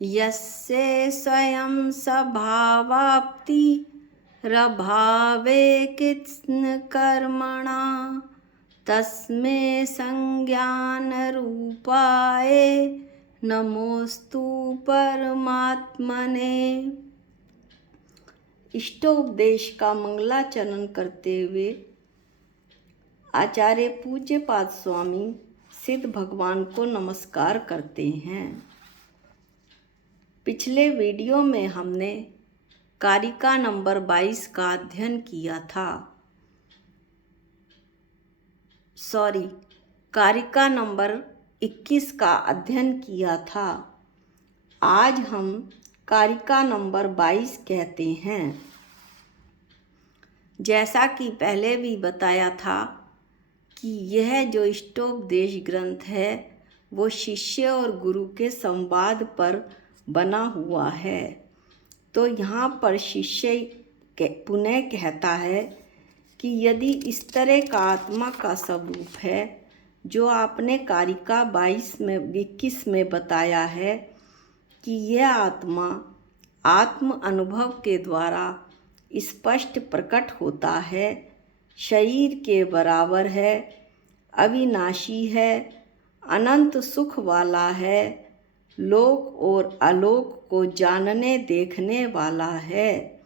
यस्य स्वयं स्वभावाप्तिरभावे कृत्स्नकर्मणा तस्मै संज्ञानरूपाय नमोस्तु परमात्मने। इष्टोपदेश का मंगलाचरण करते हुए आचार्य पूज्यपाद स्वामी सिद्ध भगवान को नमस्कार करते हैं। पिछले वीडियो में हमने कारिका नंबर 22 का अध्ययन किया था। कारिका नंबर 21 का अध्ययन किया था। आज हम कारिका नंबर 22 कहते हैं। जैसा कि पहले भी बताया था कि यह जो इष्टोपदेश ग्रंथ है वो शिष्य और गुरु के संवाद पर बना हुआ है। तो यहाँ पर शिष्य पुनः कहता है कि यदि इस तरह का आत्मा का स्वरूप है जो आपने कारिका 21 में बताया है कि यह आत्मा आत्म अनुभव के द्वारा स्पष्ट प्रकट होता है, शरीर के बराबर है, अविनाशी है, अनंत सुख वाला है, लोक और अलोक को जानने देखने वाला है,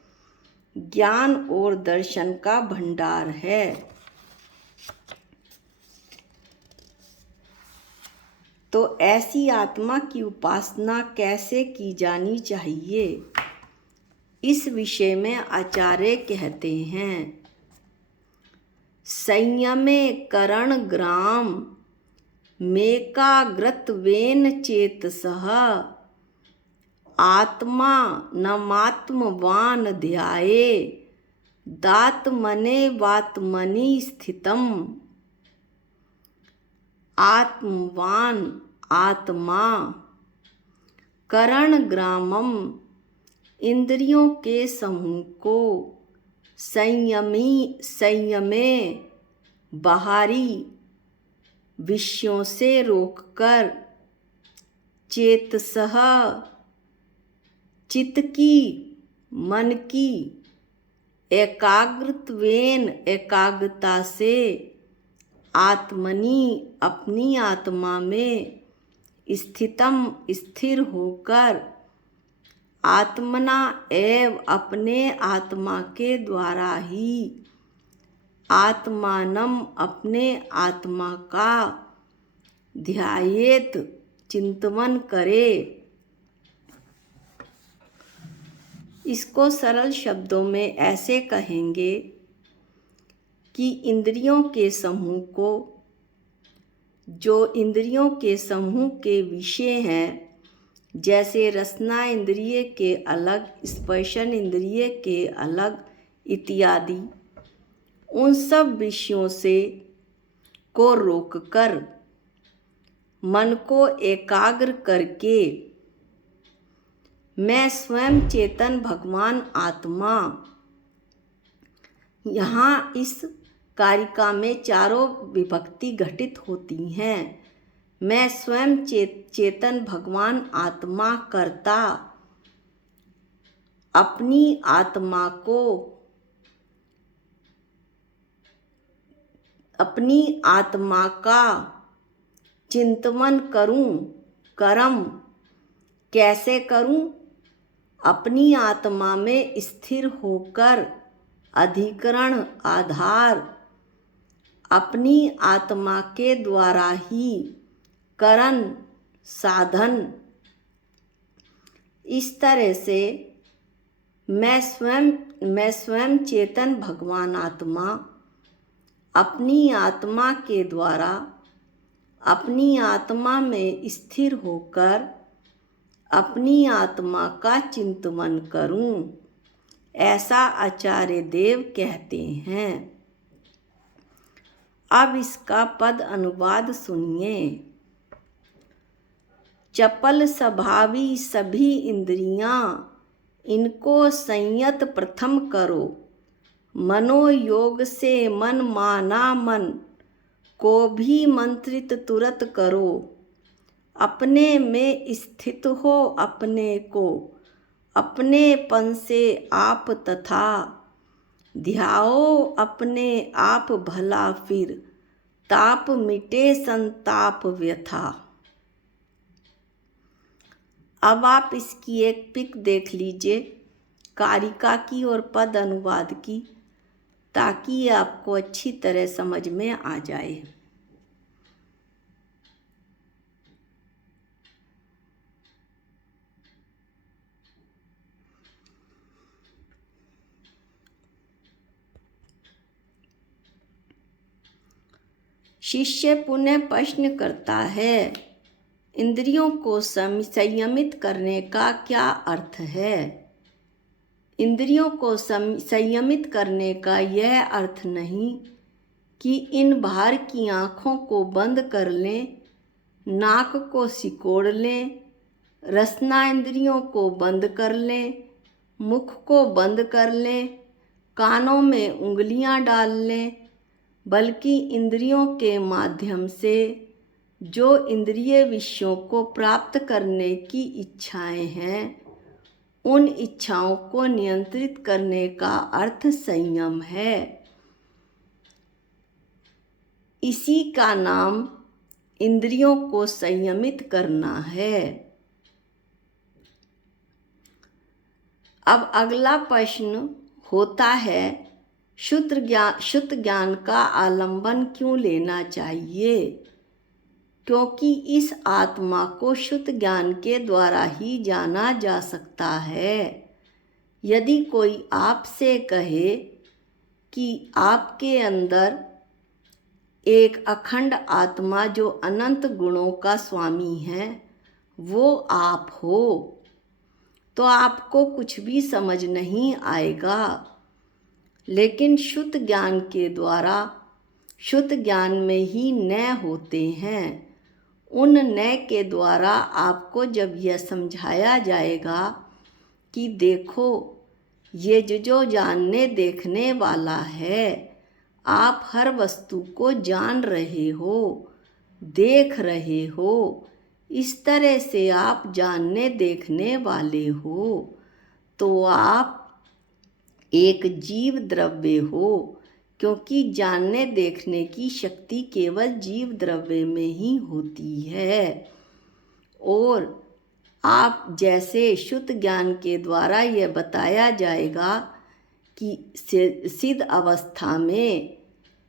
ज्ञान और दर्शन का भंडार है। तो ऐसी आत्मा की उपासना कैसे की जानी चाहिए, इस विषय में आचार्य कहते हैं। संयमे करण ग्राम मेकाग्रत्वेन चेतसः आत्मा नमात्मवान ध्याये दात्मने वात्मनि स्थितम्। आत्मवान आत्मा, करण ग्रामम इंद्रियों के समूह को संयमे बाहरी विषयों से रोककर चेतसः चित्त की मन की एकाग्रत्वेन एकाग्रता से आत्मनि अपनी आत्मा में स्थितम स्थिर होकर आत्मना एव अपने आत्मा के द्वारा ही आत्मानम अपने आत्मा का ध्यायेत चिंतन करे। इसको सरल शब्दों में ऐसे कहेंगे कि इंद्रियों के समूह को, जो इंद्रियों के समूह के विषय हैं, जैसे रसना इंद्रिय के अलग, स्पर्शन इंद्रिय के अलग इत्यादि, उन सब विषयों से को रोककर मन को एकाग्र करके मैं स्वयं चेतन भगवान आत्मा, यहाँ इस कारिका में चारों विभक्ति घटित होती हैं। मैं स्वयं चेतन भगवान आत्मा करता अपनी आत्मा को अपनी आत्मा का चिंतन करूं। कर्म कैसे करूं? अपनी आत्मा में स्थिर होकर अधिकरण आधार अपनी आत्मा के द्वारा ही करण साधन। इस तरह से मैं स्वयं चेतन भगवान आत्मा अपनी आत्मा के द्वारा अपनी आत्मा में स्थिर होकर अपनी आत्मा का चिंतन करूं, ऐसा आचार्य देव कहते हैं। अब इसका पद अनुवाद सुनिए। चपल स्वभावी सभी इंद्रियां, इनको संयत प्रथम करो। मनोयोग से मन माना मन को भी मंत्रित तुरत करो। अपने में स्थित हो अपने को, अपनेपन से आप तथा, ध्याओ अपने आप भला फिर, ताप मिटे संताप व्यथा। अब आप इसकी एक पिक देख लीजिए, कारिका की और पद अनुवाद की, ताकि ये आपको अच्छी तरह समझ में आ जाए। शिष्य पुनः प्रश्न करता है, इंद्रियों को संयमित करने का क्या अर्थ है? इंद्रियों को संयमित करने का यह अर्थ नहीं कि इन बाहर की आँखों को बंद कर लें, नाक को सिकोड़ लें, रसना इंद्रियों को बंद कर लें, मुख को बंद कर लें, कानों में उंगलियां डाल लें, बल्कि इंद्रियों के माध्यम से जो इंद्रिय विषयों को प्राप्त करने की इच्छाएं हैं, उन इच्छाओं को नियंत्रित करने का अर्थ संयम है। इसी का नाम इंद्रियों को संयमित करना है। अब अगला प्रश्न होता है, शुद्ध ज्ञान का आलंबन क्यों लेना चाहिए? क्योंकि इस आत्मा को शुद्ध ज्ञान के द्वारा ही जाना जा सकता है। यदि कोई आपसे कहे कि आपके अंदर एक अखंड आत्मा जो अनंत गुणों का स्वामी है वो आप हो, तो आपको कुछ भी समझ नहीं आएगा। लेकिन शुद्ध ज्ञान के द्वारा शुद्ध ज्ञान में ही नय होते हैं। उन नय के द्वारा आपको जब यह समझाया जाएगा कि देखो ये जो जानने देखने वाला है, आप हर वस्तु को जान रहे हो, देख रहे हो, इस तरह से आप जानने देखने वाले हो, तो आप एक जीव द्रव्य हो, क्योंकि जानने देखने की शक्ति केवल जीव द्रव्य में ही होती है। और आप जैसे शुद्ध ज्ञान के द्वारा यह बताया जाएगा कि सिद्ध अवस्था में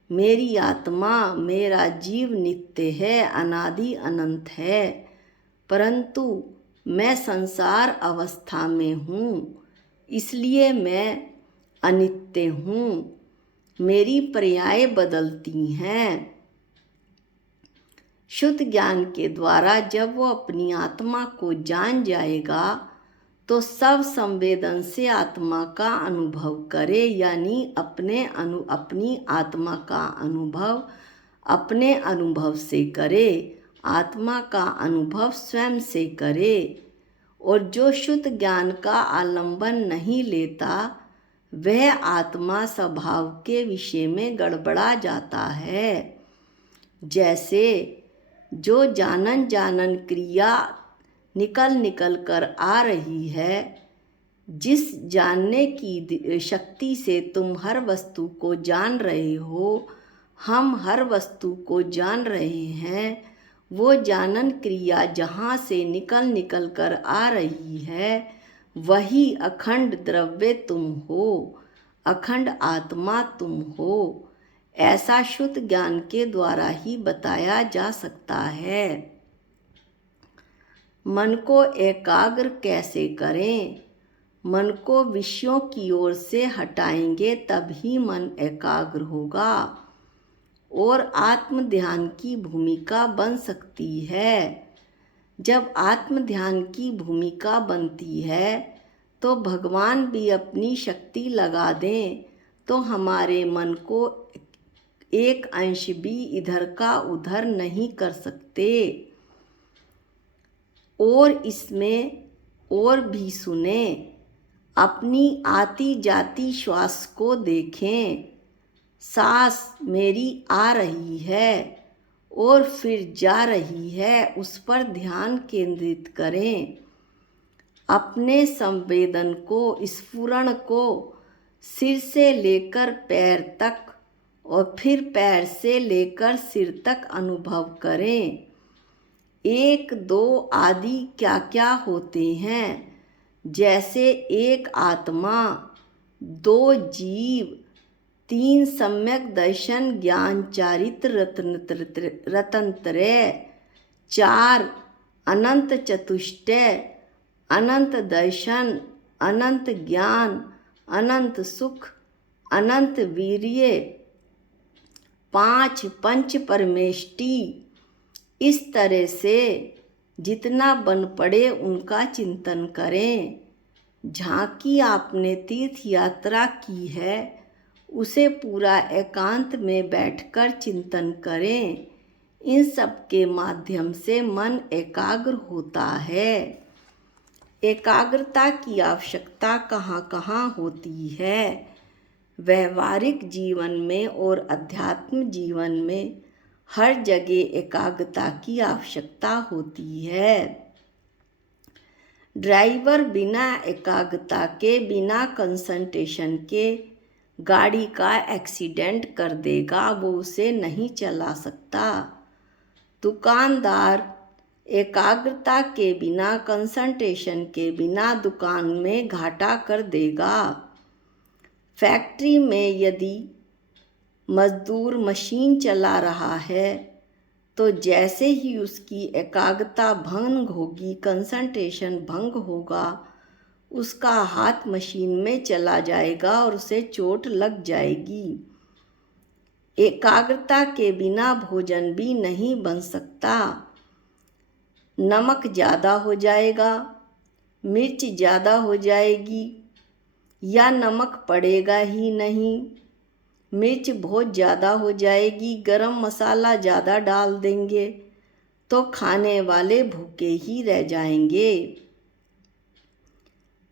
मेरी आत्मा, मेरा जीव नित्य है, अनादि अनंत है, परंतु मैं संसार अवस्था में हूँ, इसलिए मैं अनित्य हूँ, मेरी पर्याय बदलती हैं। शुद्ध ज्ञान के द्वारा जब वो अपनी आत्मा को जान जाएगा तो सब संवेदन से आत्मा का अनुभव करे, यानी अपनी आत्मा का अनुभव अपने अनुभव से करे, आत्मा का अनुभव स्वयं से करे। और जो शुद्ध ज्ञान का आलंबन नहीं लेता वह आत्मा स्वभाव के विषय में गड़बड़ा जाता है। जैसे जो जानन क्रिया निकल कर आ रही है, जिस जानने की शक्ति से तुम हर वस्तु को जान रहे हो, हम हर वस्तु को जान रहे हैं, वो जानन क्रिया जहाँ से निकल कर आ रही है, वही अखंड द्रव्य तुम हो, अखंड आत्मा तुम हो। ऐसा शुद्ध ज्ञान के द्वारा ही बताया जा सकता है। मन को एकाग्र कैसे करें? मन को विषयों की ओर से हटाएंगे तभी मन एकाग्र होगा और आत्म ध्यान की भूमिका बन सकती है। जब आत्म ध्यान की भूमिका बनती है तो भगवान भी अपनी शक्ति लगा दें तो हमारे मन को एक अंश भी इधर का उधर नहीं कर सकते। और इसमें और भी सुने, अपनी आती जाती श्वास को देखें, सांस मेरी आ रही है और फिर जा रही है उस पर ध्यान केंद्रित करें। अपने संवेदन को, स्फुरण को सिर से लेकर पैर तक और फिर पैर से लेकर सिर तक अनुभव करें। 1, 2 आदि क्या क्या होते हैं, जैसे 1 आत्मा, 2 जीव, 3 सम्यक दर्शन ज्ञान चारित्र रतनत्रय, 4 अनंत चतुष्टय, अनंत दर्शन, अनंत ज्ञान, अनंत सुख, अनंत वीर्य, 5 पंच परमेष्टि। इस तरह से जितना बन पड़े उनका चिंतन करें। झांकी आपने तीर्थ यात्रा की है, उसे पूरा एकांत में बैठकर चिंतन करें। इन सब के माध्यम से मन एकाग्र होता है। एकाग्रता की आवश्यकता कहाँ कहाँ होती है? व्यवहारिक जीवन में और अध्यात्म जीवन में हर जगह एकाग्रता की आवश्यकता होती है। ड्राइवर बिना एकाग्रता के, बिना कंसंट्रेशन के गाड़ी का एक्सीडेंट कर देगा, वो उसे नहीं चला सकता। दुकानदार एकाग्रता के बिना, कंसंट्रेशन के बिना दुकान में घाटा कर देगा। फैक्ट्री में यदि मजदूर मशीन चला रहा है तो जैसे ही उसकी एकाग्रता भंग होगी, कंसंट्रेशन भंग होगा, उसका हाथ मशीन में चला जाएगा और उसे चोट लग जाएगी। एकाग्रता के बिना भोजन भी नहीं बन सकता। नमक ज़्यादा हो जाएगा, मिर्च ज़्यादा हो जाएगी या नमक पड़ेगा ही नहीं। मिर्च बहुत ज़्यादा हो जाएगी, गरम मसाला ज़्यादा डाल देंगे तो खाने वाले भूखे ही रह जाएंगे।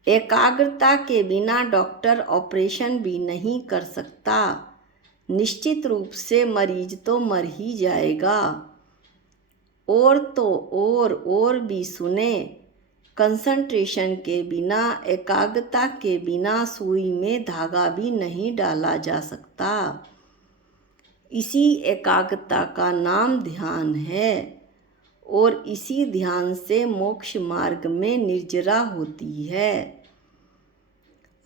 एकाग्रता के बिना डॉक्टर ऑपरेशन भी नहीं कर सकता। निश्चित रूप से मरीज तो मर ही जाएगा। और तो और भी सुने, कंसंट्रेशन के बिना, एकाग्रता के बिना सुई में धागा भी नहीं डाला जा सकता। इसी एकाग्रता का नाम ध्यान है और इसी ध्यान से मोक्ष मार्ग में निर्जरा होती है।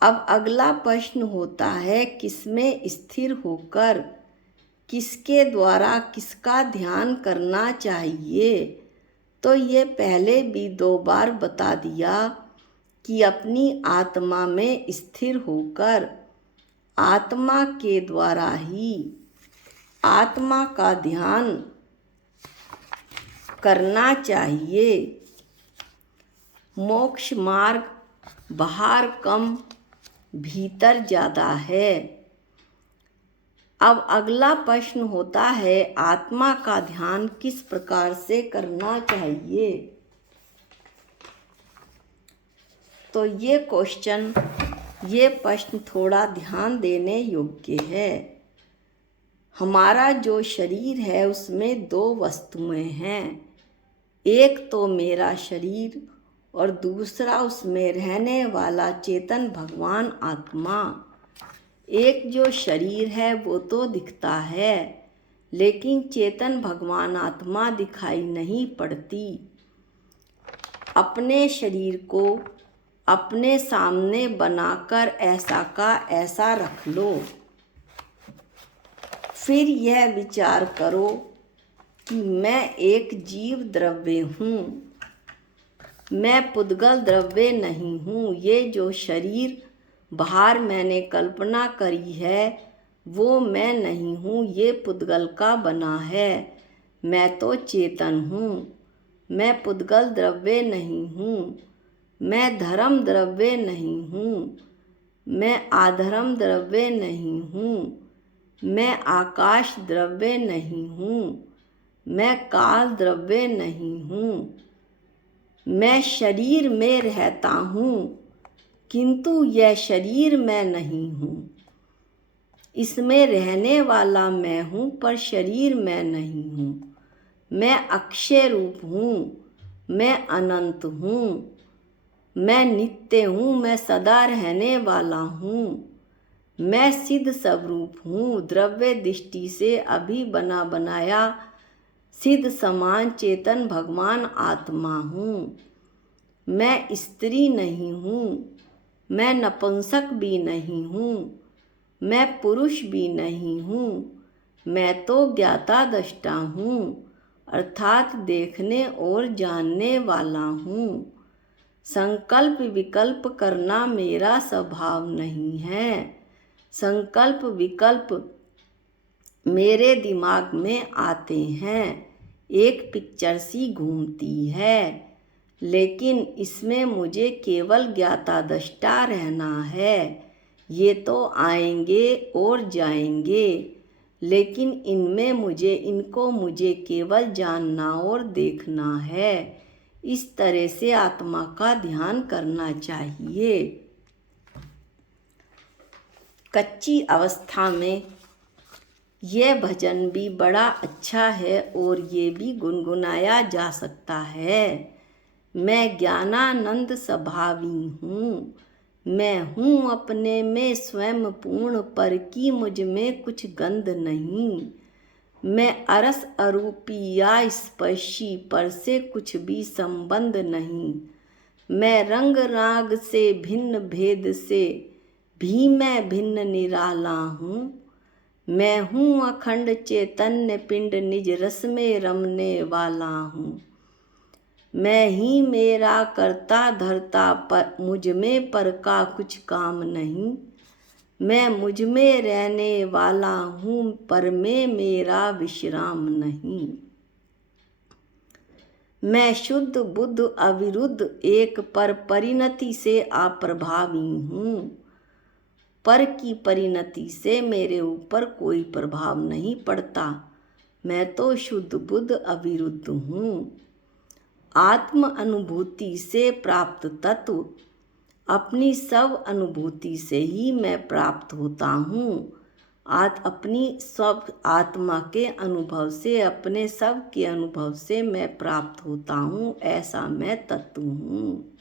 अब अगला प्रश्न होता है, किसमें स्थिर होकर किसके द्वारा किसका ध्यान करना चाहिए? तो ये पहले भी 2 बार बता दिया कि अपनी आत्मा में स्थिर होकर आत्मा के द्वारा ही आत्मा का ध्यान करना चाहिए। मोक्ष मार्ग बाहर कम, भीतर ज़्यादा है। अब अगला प्रश्न होता है, आत्मा का ध्यान किस प्रकार से करना चाहिए? तो ये प्रश्न थोड़ा ध्यान देने योग्य है। हमारा जो शरीर है उसमें 2 वस्तुएं हैं। एक तो मेरा शरीर और दूसरा उसमें रहने वाला चेतन भगवान आत्मा। एक जो शरीर है वो तो दिखता है, लेकिन चेतन भगवान आत्मा दिखाई नहीं पड़ती। अपने शरीर को अपने सामने बनाकर ऐसा का ऐसा रख लो। फिर यह विचार करो कि मैं एक जीव द्रव्य हूँ, मैं पुद्गल द्रव्य नहीं हूँ। ये जो शरीर बाहर मैंने कल्पना करी है वो मैं नहीं हूँ, ये पुद्गल का बना है। मैं तो चेतन हूँ, मैं पुद्गल द्रव्य नहीं हूँ। मैं धर्म द्रव्य नहीं हूँ, मैं आधर्म द्रव्य नहीं हूँ। मैं आकाश द्रव्य नहीं हूँ, मैं काल द्रव्य नहीं हूँ। मैं शरीर में रहता हूँ किंतु यह शरीर मैं नहीं हूँ। इसमें रहने वाला मैं हूँ पर शरीर मैं नहीं हूँ। मैं अक्षय रूप हूँ, मैं अनंत हूँ, मैं नित्य हूँ, मैं सदा रहने वाला हूँ। मैं सिद्ध स्वरूप हूँ, द्रव्य दृष्टि से अभी बना बनाया सिद्ध समान चेतन भगवान आत्मा हूँ। मैं स्त्री नहीं हूँ, मैं नपुंसक भी नहीं हूँ, मैं पुरुष भी नहीं हूँ। मैं तो ज्ञाता दृष्टा हूँ, अर्थात देखने और जानने वाला हूँ। संकल्प विकल्प करना मेरा स्वभाव नहीं है। संकल्प विकल्प मेरे दिमाग में आते हैं, एक पिक्चर सी घूमती है, लेकिन इसमें मुझे केवल ज्ञाता दृष्टा रहना है। ये तो आएंगे और जाएंगे, लेकिन इनको मुझे केवल जानना और देखना है। इस तरह से आत्मा का ध्यान करना चाहिए। कच्ची अवस्था में यह भजन भी बड़ा अच्छा है और ये भी गुनगुनाया जा सकता है। मैं ज्ञानानंद स्वभावी हूँ, मैं हूँ अपने में स्वयं पूर्ण, पर की मुझ में कुछ गंध नहीं। मैं अरस अरूपी या स्पर्शी, पर से कुछ भी संबंध नहीं। मैं रंग राग से भिन्न, भेद से भी मैं भिन्न निराला हूँ। मैं हूँ अखंड चैतन्य पिंड, निज रस में रमने वाला हूँ। मैं ही मेरा करता धरता, पर मुझ में पर का कुछ काम नहीं। मैं मुझ में रहने वाला हूँ, पर में मेरा विश्राम नहीं। मैं शुद्ध बुद्ध अविरुद्ध एक, पर परिणति से अप्रभावी हूँ। पर की परिणति से मेरे ऊपर कोई प्रभाव नहीं पड़ता। मैं तो शुद्ध बुद्ध अविरुद्ध हूँ। आत्म अनुभूति से प्राप्त तत्व अपनी सब अनुभूति से ही मैं प्राप्त होता हूँ। अपनी सब आत्मा के अनुभव से, अपने सब के अनुभव से मैं प्राप्त होता हूँ, ऐसा मैं तत्व हूँ।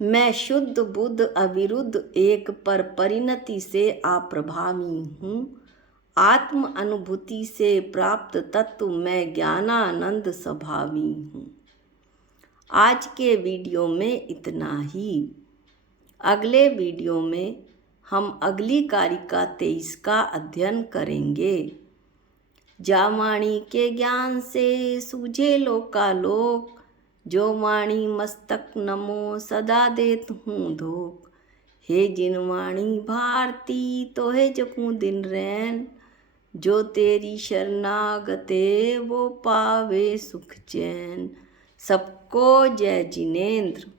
मैं शुद्ध बुद्ध अविरुद्ध एक, पर परिणति से अप्रभावी हूँ। आत्म अनुभूति से प्राप्त तत्व मैं ज्ञानानंद स्वभावी हूँ। आज के वीडियो में इतना ही। अगले वीडियो में हम अगली कारिका 23 का अध्ययन करेंगे। जा वाणी के ज्ञान से सूझे लोकालोक, जो वाणी मस्तक नमो सदा देत हूँ धोख। हे जिन वाणी भारती तो है जपूँ दिन रैन, जो तेरी शरणागते वो पावे सुख चैन। सबको जय जिनेंद्र।